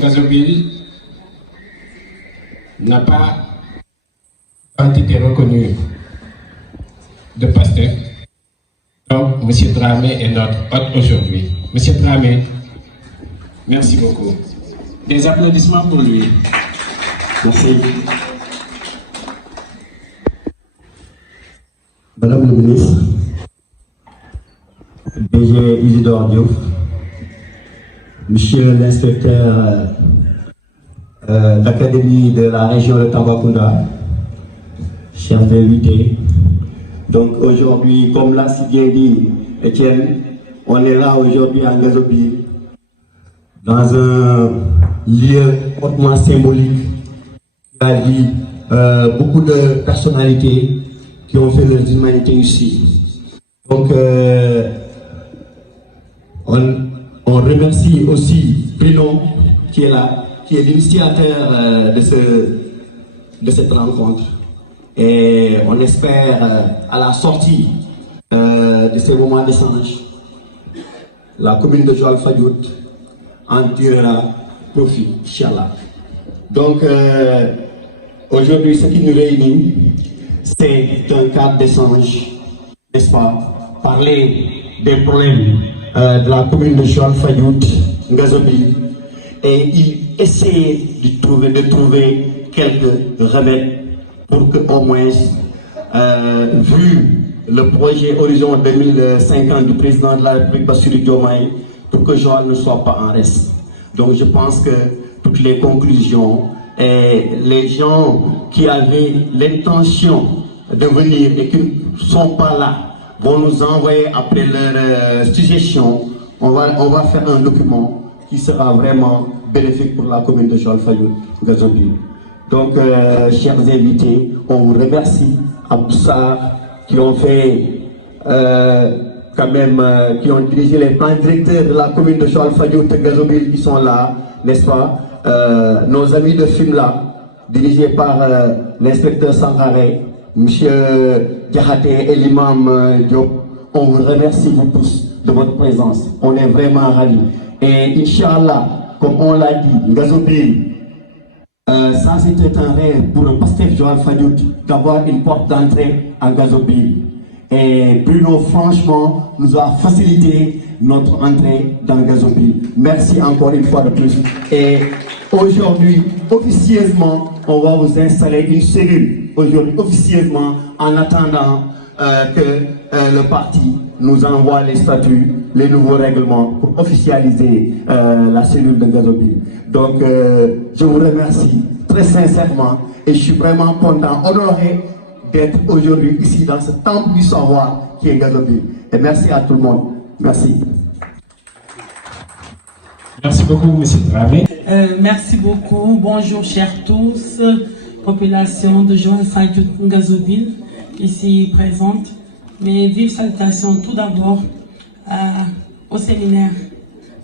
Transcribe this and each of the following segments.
Gazoville n'a pas été reconnu de Pastef. Donc, M. Dramé est notre hôte aujourd'hui. M. Dramé, merci beaucoup. Des applaudissements pour lui. Merci. Madame le ministre, DG Isidore Diouf, Monsieur l'inspecteur d'Académie de la région de Tambacounda, chers invités. Donc aujourd'hui, comme l'a si bien dit Étienne, on est là aujourd'hui à Gazoville, dans un lieu hautement symbolique qui a dit beaucoup de personnalités qui ont fait leurs humanités ici. Donc on remercie aussi Bruno qui est là, qui est l'initiateur de cette rencontre. Et on espère à la sortie de ces moments d'échange, la commune de Joal-Fadiouth en tirera profit, Inch'Allah. Donc aujourd'hui, ce qui nous réunit, c'est un cadre d'échange, n'est-ce pas? Parler des problèmes de la commune de Joal-Fadiouth, Gazoville, et essayer de trouver quelques remèdes pour que, au moins, vu le projet Horizon 2050 du président de la République, Bassirou Diomaye, pour que Joal ne soit pas en reste. Donc je pense que toutes les conclusions et les gens qui avaient l'intention de venir et qui ne sont pas là vont nous envoyer après leur suggestion. On va faire un document qui sera vraiment bénéfique pour la commune de Joal-Fadiouth, Gazoville. Donc, chers invités, on vous remercie à tous ça qui ont fait, qui ont dirigé les plans directeurs de la commune de Joal-Fadiouth, Gazoville, qui sont là, n'est-ce pas? Nos amis de FIMLA, dirigés par l'inspecteur Sangaré, M. Diakhaté et l'imam Diop, on vous remercie vous tous de votre présence. On est vraiment ravis. Et Inch'Allah, comme on l'a dit, Gazoville, ça c'était un rêve pour un Pastef Joal-Fadiouth d'avoir une porte d'entrée à Gazoville. Et Bruno, franchement, nous a facilité notre entrée dans Gazoville. Merci encore une fois de plus. Et aujourd'hui, officieusement, on va vous installer une cellule. Aujourd'hui, officieusement, en attendant que le parti nous envoie les statuts, les nouveaux règlements pour officialiser la cellule de Gazoville. Donc, je vous remercie très sincèrement et je suis vraiment content, honoré d'être aujourd'hui ici dans ce temple du savoir qui est Gazoville. Et merci à tout le monde. Merci. Merci beaucoup, M. Dramé. Merci beaucoup. Bonjour, chers tous, population de Joal-Fadiouth, Gazoville, ici présente. Mes vives salutations tout d'abord au séminaire,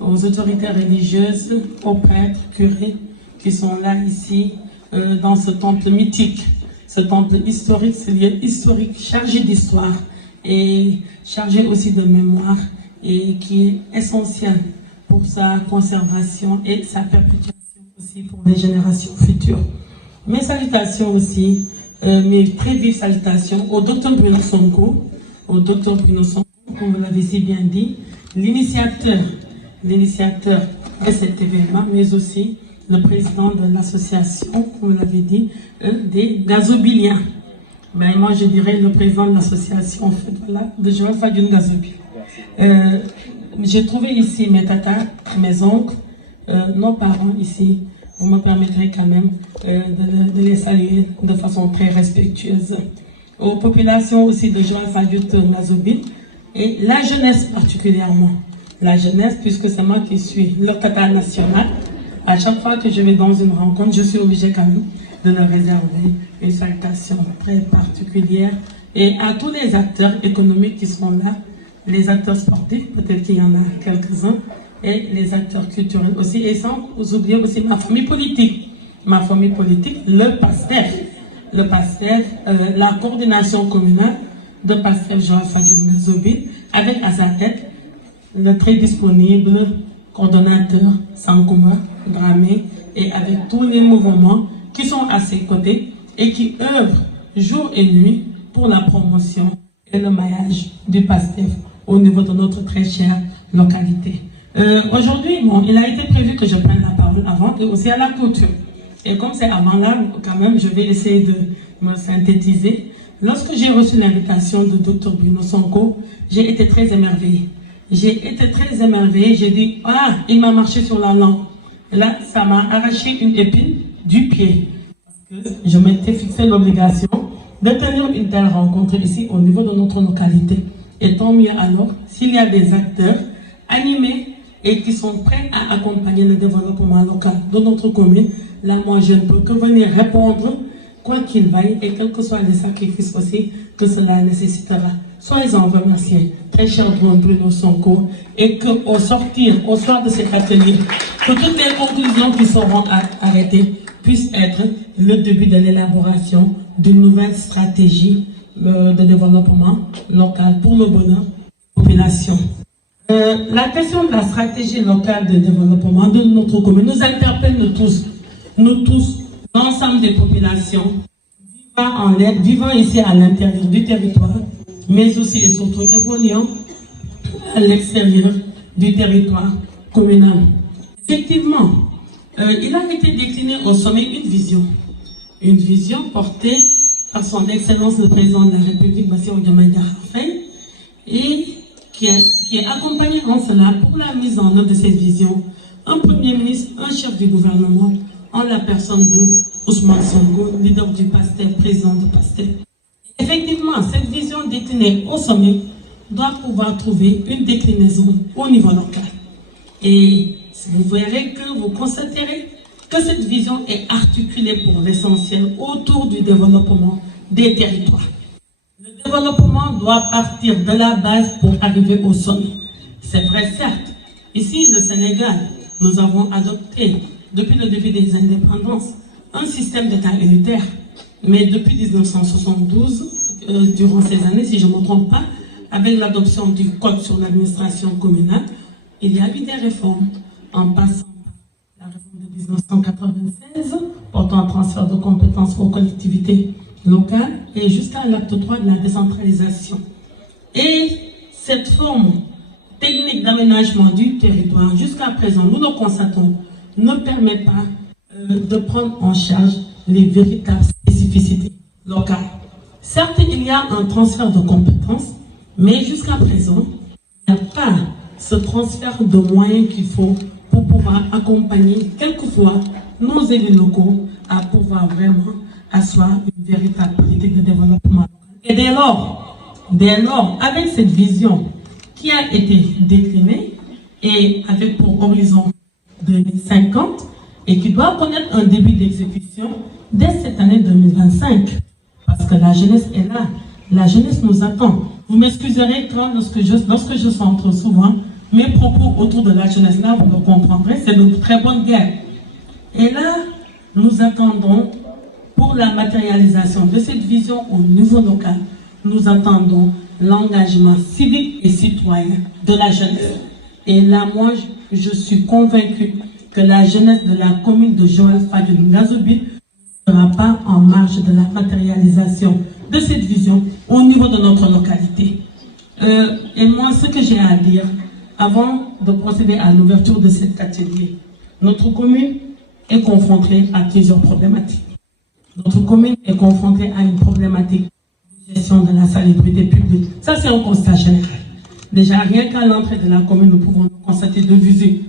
aux autorités religieuses, aux prêtres, curés qui sont là ici dans ce temple mythique, ce temple historique, ce lieu historique chargé d'histoire et chargé aussi de mémoire et qui est essentiel pour sa conservation et sa perpétuation aussi pour les générations futures. Mes salutations aussi, mes très vives salutations au Dr Bruno Sonko, comme vous l'avez si bien dit, l'initiateur de cet événement, mais aussi le président de l'association, comme vous l'avez dit, des Gazobiliens. Ben, moi, je dirais le président de l'association en fait, voilà, de Joal-Fadiouth Gazoville. J'ai trouvé ici mes tatas, mes oncles, nos parents ici. Vous me permettrez quand même de les saluer de façon très respectueuse. Aux populations aussi de Joal-Fadiouth Gazoville et la jeunesse particulièrement. La jeunesse, puisque c'est moi qui suis le tata national. À chaque fois que je vais dans une rencontre, je suis obligée quand même de leur réserver une salutation très particulière. Et à tous les acteurs économiques qui sont là, les acteurs sportifs, peut-être qu'il y en a quelques-uns, et les acteurs culturels aussi. Et sans vous oublier aussi ma famille politique. Ma famille politique, le PASTEF. Le PASTEF, la coordination communale de PASTEF Joal-Fadiouth Gazoville, avec à sa tête le très disponible coordonnateur Sankouma, Dramé, et avec tous les mouvements qui sont à ses côtés et qui œuvrent jour et nuit pour la promotion et le maillage du PASTEF au niveau de notre très chère localité. Aujourd'hui, il a été prévu que je prenne la parole avant et aussi à la clôture. Et comme c'est avant là, quand même, je vais essayer de me synthétiser. Lorsque j'ai reçu l'invitation de Dr Bruno Sonko, j'ai été très émerveillée. J'ai dit, ah, il m'a marché sur la langue. Là, ça m'a arraché une épine du pied. Parce que je m'étais fixé l'obligation de tenir une telle rencontre ici au niveau de notre localité. Et tant mieux alors, s'il y a des acteurs animés et qui sont prêts à accompagner le développement local de notre commune, là, moi, je ne peux que venir répondre, quoi qu'il vaille, et quels que soient les sacrifices aussi que cela nécessitera. Soyez-en remerciés, très cher Bruno Sonko, et qu'au soir de cet atelier, que toutes les conclusions qui seront arrêtées puissent être le début de l'élaboration d'une nouvelle stratégie de développement local pour le bonheur de la population. La question de la stratégie locale de développement de notre commune nous interpelle nous tous, l'ensemble des populations vivant ici à l'intérieur du territoire, mais aussi et surtout évoluant à l'extérieur du territoire communal. Effectivement, il a été décliné au sommet une vision portée par son Excellence le Président de la République, Bassirou Diomaye Diakhar Faye, et qui est accompagné en cela pour la mise en œuvre de cette vision, un Premier ministre, un chef du gouvernement, en la personne de Ousmane Sonko, leader du PASTEF, président du PASTEF. Effectivement, cette vision déclinée au sommet doit pouvoir trouver une déclinaison au niveau local. Et vous verrez que vous constaterez que cette vision est articulée pour l'essentiel autour du développement des territoires. Le développement doit partir de la base pour arriver au sommet. C'est vrai, certes. Ici, le Sénégal, nous avons adopté, depuis le début des indépendances, un système d'État unitaire. Mais depuis 1972, durant ces années, si je ne me trompe pas, avec l'adoption du Code sur l'administration communale, il y a eu des réformes, en passant par la réforme de 1996, portant un transfert de compétences aux collectivités locales, et jusqu'à l'acte 3 de la décentralisation. Et cette forme technique d'aménagement du territoire, jusqu'à présent, nous le constatons, ne permet pas de prendre en charge les véritables spécificités locales. Certes, il y a un transfert de compétences, mais jusqu'à présent, il n'y a pas ce transfert de moyens qu'il faut pour pouvoir accompagner quelquefois nos élus locaux à pouvoir vraiment asseoir une véritable politique de développement. Et dès lors, avec cette vision qui a été déclinée et avec pour horizon 2050 et qui doit connaître un début d'exécution dès cette année 2025, parce que la jeunesse est là, la jeunesse nous attend. Vous m'excuserez quand lorsque je centre souvent mes propos autour de la jeunesse, là vous me comprendrez, c'est de très bonne guerre. Et là, nous attendons pour la matérialisation de cette vision au niveau local, nous attendons l'engagement civique et citoyen de la jeunesse. Et là, moi, je suis convaincu que la jeunesse de la commune de Joal Fadiouth Ngazobil ne sera pas en marge de la matérialisation de cette vision au niveau de notre localité. Et moi, ce que j'ai à dire, avant de procéder à l'ouverture de cet atelier, notre commune est confrontée à plusieurs problématiques. Notre commune est confrontée à une problématique de gestion de la salubrité publique. Ça, c'est un constat général. Déjà, rien qu'à l'entrée de la commune, nous pouvons le constater de visu.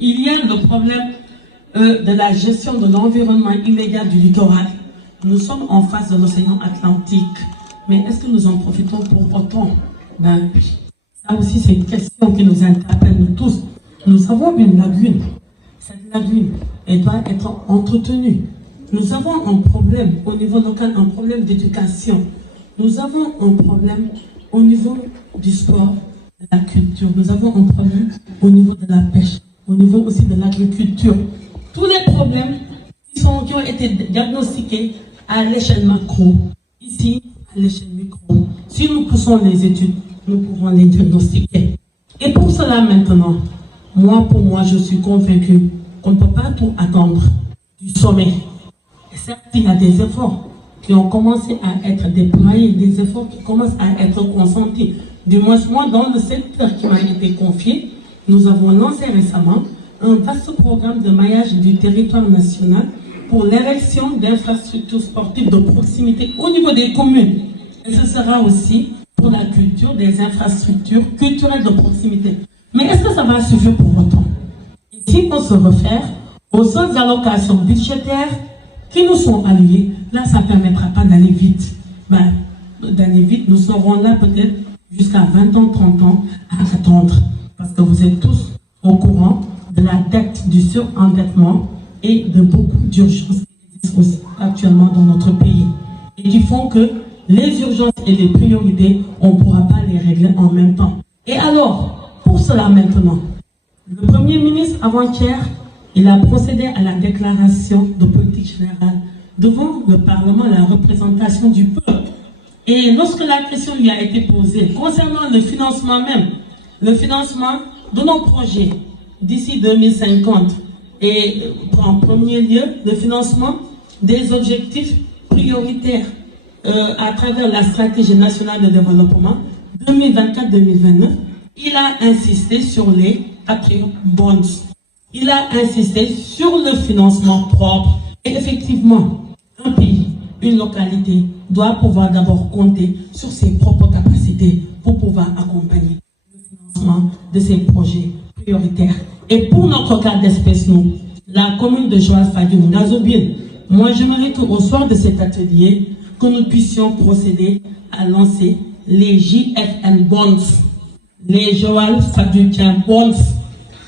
Il y a le problème de la gestion de l'environnement immédiat du littoral. Nous sommes en face de l'océan Atlantique. Mais est-ce que nous en profitons pour autant? Ben oui. Ça aussi, c'est une question qui nous interpelle nous tous. Nous avons une lagune. Cette lagune, elle doit être entretenue. Nous avons un problème au niveau local, un problème d'éducation. Nous avons un problème au niveau du sport, de la culture. Nous avons un problème au niveau de la pêche, au niveau aussi de l'agriculture. Tous les problèmes qui ont été diagnostiqués à l'échelle macro, ici, à l'échelle micro. Si nous poussons les études, nous pourrons les diagnostiquer. Et pour cela maintenant, Pour moi, je suis convaincue qu'on ne peut pas tout attendre du sommet. Et certes, il y a des efforts qui ont commencé à être déployés, des efforts qui commencent à être consentis. Du moins, moi, dans le secteur qui m'a été confié, nous avons lancé récemment un vaste programme de maillage du territoire national pour l'érection d'infrastructures sportives de proximité au niveau des communes. Et ce sera aussi pour la culture des infrastructures culturelles de proximité. Mais est-ce que ça va suffire pour autant? Et si on se réfère aux seules allocations budgétaires qui nous sont allouées, là, ça ne permettra pas d'aller vite. D'aller vite, nous serons là peut-être jusqu'à 20 ans, 30 ans à attendre. Parce que vous êtes tous au courant de la dette, du surendettement et de beaucoup d'urgences qui existent actuellement dans notre pays. Et qui font que les urgences et les priorités, on ne pourra pas les régler en même temps. Et alors, pour cela maintenant, le Premier ministre avant-hier, il a procédé à la déclaration de politique générale devant le Parlement, la représentation du peuple. Et lorsque la question lui a été posée concernant le financement même, le financement de nos projets d'ici 2050 et en premier lieu, le financement des objectifs prioritaires à travers la stratégie nationale de développement 2024-2029, il a insisté sur les Patriot Bonds. Il a insisté sur le financement propre. Et effectivement, un pays, une localité doit pouvoir d'abord compter sur ses propres capacités pour pouvoir accompagner le financement de ses projets prioritaires. Et pour notre cas d'espèce, nous, la commune de Joal-Fadiouth, Ngazobil, moi j'aimerais qu'au soir de cet atelier, que nous puissions procéder à lancer les JFN Bonds, les Joal-Fadiouth Bonds.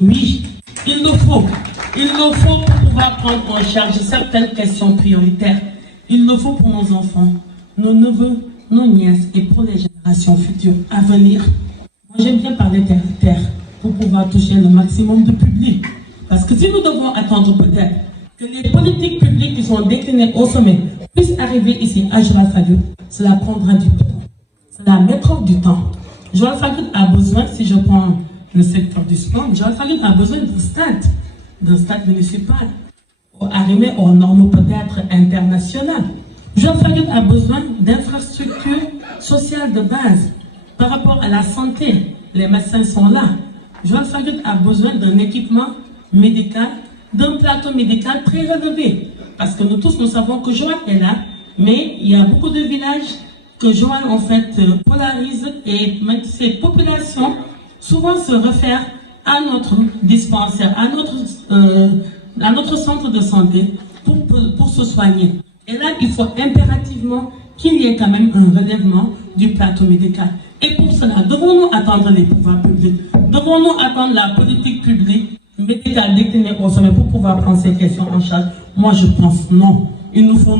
Oui, il le faut pour pouvoir prendre en charge certaines questions prioritaires. Il le faut pour nos enfants, nos neveux, nos nièces et pour les générations futures à venir. Moi j'aime bien parler terre pour pouvoir toucher le maximum de public. Parce que si nous devons attendre peut-être que les politiques publiques qui sont déclinées au sommet puissent arriver ici à Joal-Fadiouth, cela prendra du temps. Cela mettra du temps. Joal-Fadiouth a besoin, si je prends le secteur du sport, Joal-Fadiouth a besoin d'un stade municipal, arrimé aux normes peut-être internationales. Joal-Fadiouth a besoin d'infrastructures sociales de base par rapport à la santé. Les médecins sont là. Joal-Fadiouth a besoin d'un équipement médical, d'un plateau médical très relevé. Parce que nous tous, nous savons que Joal est là, mais il y a beaucoup de villages que Joal, en fait, polarise et ces populations souvent se réfèrent à notre dispensaire, à notre centre de santé pour se soigner. Et là, il faut impérativement qu'il y ait quand même un relèvement du plateau médical. Et pour cela, devons-nous attendre les pouvoirs publics? Devons-nous attendre la politique publique médicale déclinée au sommet pour pouvoir prendre ces questions en charge? Moi, je pense non. Il nous faut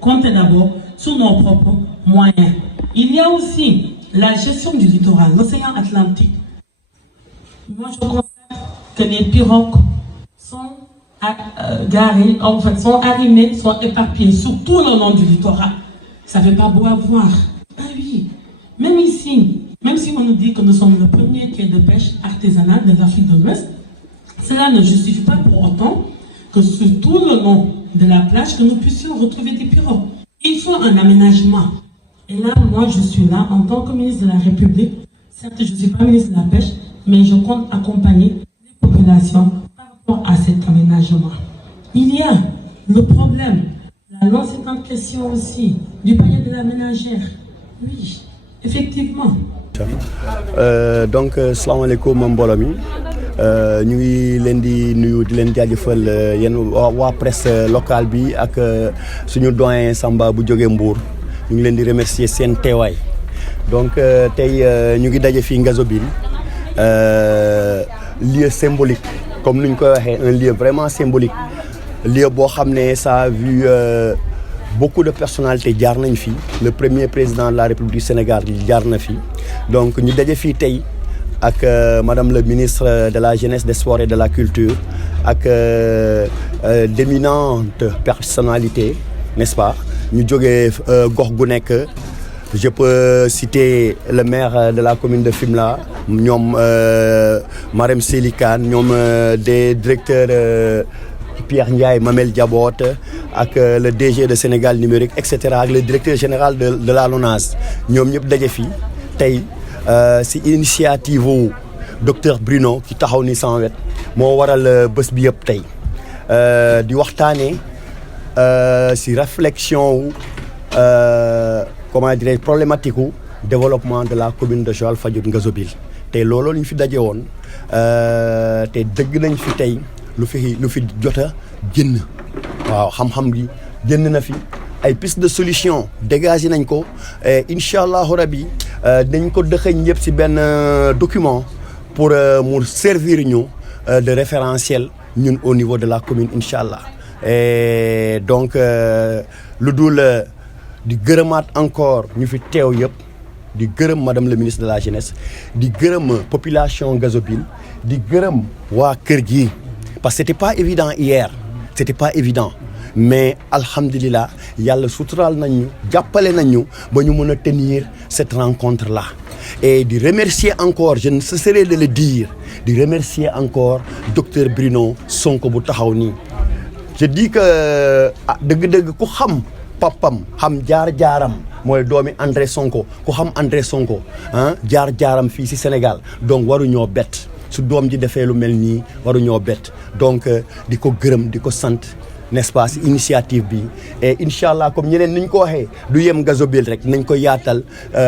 compter d'abord sur nos propres moyens. Il y a aussi la gestion du littoral, l'océan Atlantique. Moi, je constate que les pirogues sont garées, en fait, sont arrimées, sont éparpillées sur tout le long du littoral. Ça ne fait pas beau à voir. Ah oui, même ici, même si on nous dit que nous sommes le premier quai de pêche artisanal de l'Afrique de l'Ouest, cela ne justifie pas pour autant que sur tout le long de la plage, que nous puissions retrouver des pirogues. Il faut un aménagement. Et là, moi, je suis là en tant que ministre de la République. Certes, je ne suis pas ministre de la Pêche, mais je compte accompagner les populations par rapport à cet aménagement. Il y a le problème, la non-séquente question aussi, du panier de la ménagère. Oui, effectivement. Donc, salam alaikum mbooloo mi ñu ngi leen di nuyu di leen jaajëfal yéen waa presse locale bi ak suñu doyen Samba bu jógee Mbour ñu ngi leen di remercier seen teewaay. Donc tey ñu ngi daje fii Ngazobil lieu symbolique comme ni ñu koy waxee un lieu vraiment symbolique lieu boo xam ne ça a vu beaucoup de personnalités jaar nañ fi le premier président de la République du Sénégal jaar na fi donc ñu daje fii tey ak madame le ministre de la jeunesse des sports et de la culture ak d'éminentes personnalités n'est-ce pas ñu jógee gox gu nekk je peux citer le maire de la commune de Fimela ñoom Marème Sely Kane ñoom des directeurs Pierre Ndiaye Mamel Diabot ak le DG de Sénégal numérique et cetera ak le directeur général de la LONASE ñoom ñëpp daje fii tey si initiative wu docteur Bruno ki taxaw ni sama wet moo waral bés bi yëpp tey di waxtaanee si réflexion wu comment dirais problématique wu développement de la commune de Joal-Fadiouth Ngazobil tey loolu ñu fi daje woon te dëgg nañ fi tey lu fi jot a génn waaw xam-xam gi génn na fi ay piste de solution dégagé nañ ko incha allahu rabi dañ ko dëxëñ yëpp si benn document pour mu servir ñu de référentiel ñun au niveau de la commune incha allah et donc lu dul di gërëmaat encore ñu fi teew yëpp di gërëm madame le ministre de la jeunesse di gërëm population Ngazobil di gërëm waa kër gi parce que c'était pas évident hier c'était pas évident mais alhamdulilah yàlla suturaal nañ ñu jàppale nañ ñu ba ñu mën a tenir cette rencontre là et di remercier encore je ne cesserai de le dire di remercier encore docteur Bruno Sonko bu taxaw nii je dis que dëgg-dëgg ku xam papam xam jaar-jaaram mooy doomi André Sonko ku xam André Sonko jaar-jaaram fii ci Sénégal donc waruñoo bett su doom ji defee lu mel nii waruñoo bett donc di ko gërëm di ko sant n'est-ce pas si initiative bi et incha allah comme ñeneen ni ñu ko waxee du yem Ngazobil rek nañ ko yaatal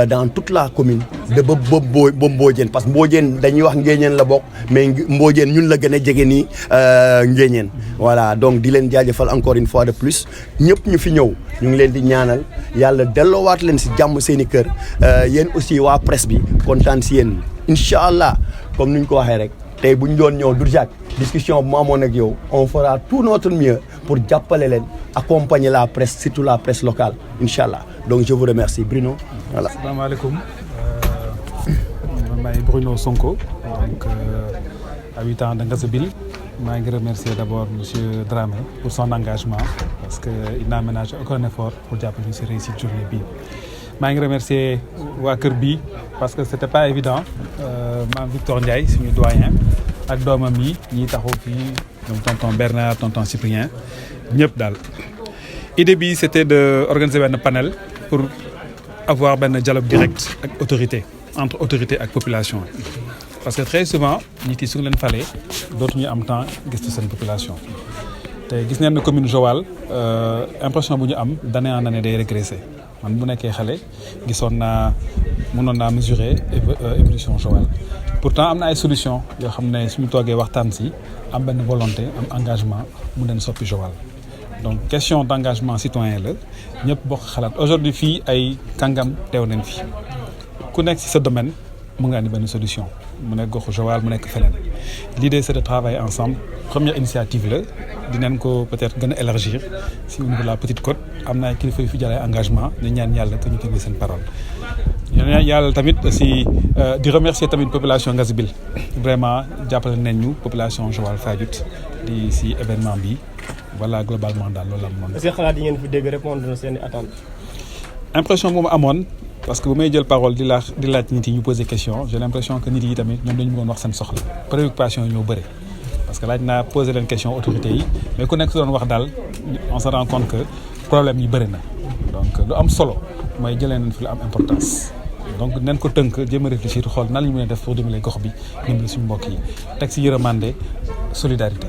dans toute la commune de ba Mbodiène parce que Mbodiène dañuy wax Nguéniène la bokk mais Mbodiène ñun la gën a jege nii Nguéniène voilà donc di leen jaajëfal encore une fois de plus ñëpp ñu fi ñëw ñu ngi leen di ñaanal yàlla delloowaat leen si jàmm seen i kër yéen aussi waa presse bi kontaan si yéen incha allah comme ni ñu ko waxee rek tey bu ñu doon ñëw Doudjak discussion bu mu amoon ak yow on fera tout notre mieux pour jàppale leen accompagner la presse surtout la presse locale incha allah donc je vous remercie Bruno voilà. asalaamaaleykum man maay Bruno Sonko donc habitant de Ngazobil maa ngi remercier d'abord monsieur Dramé pour son engagement parce que il n'a ménagé aucun effort pour jàppale ñu si réussite journée bii. maa ngi remercier waa kër bi parce que c'était pas évident maam Victor Ndiaye suñu doyen ak doomam yi ñi taxaw fii ñoom tonton Bernard tonton Cyprien ñëpp daal. idée bi c'était de organiser benn panel pour avoir benn dialogue direct ak autorité entre autorité ak population parce que très souvent nit yi su leen falee dootuñu am temps gëstu seen population te gis ngeen ne commune Joal impression bu ñu am d'année en année day régresser. man bu nekkee xale mënoon naa mesurer évolution Joal pourtant am na ay solutions yoo xam ne suñu toogee waxtaan si am benn volonté am engagement mu leen soppi Joal donc question d'engagement citoyen la ñëpp bokk xalaat aujourd'hui fii ay kàngam teew nañ fi ku nekk si sa domaine mu nga andi benn solution mu nekk goxu Joal mu nekk feneen l'idée c'est de travailler ensemble première initiative la dinañ ko peut-être gën a élargir si au niveau de la Petite Côte am na ay kilifa yu fi jëlee engagement ñu ñaan yàlla que ñu tenir seen parole. ñaan yàlla tamit aussi di remercier tamit population Ngazobil vraiment jàppale nañ ñu population Joal-Fadiouth di si événement bi voilà globalement daal loolu la amoon. est-ce que xalaat yi ngeen fi dégg répondre na seen i attentes. impression bu ma amoon parce que bu may jël parole di laaj nit yi ñu poser question j'ai l'impression que nit yi tamit ñoom dañu bëggoon wax seen soxla préoccupation yi ñoo bëri. parce que laaj naa poser leen question autorités yi mais ku nekk si doon wax daal on se rend compte que problème yi bëri na donc lu am solo mooy jëlee nañ fi lu am importance donc nañ ko tënk jéem a réfléchir xool nan la ñu mën a def pour dimbali gox bi dimbali suñu mbokk yi teg si yërmande solidarité.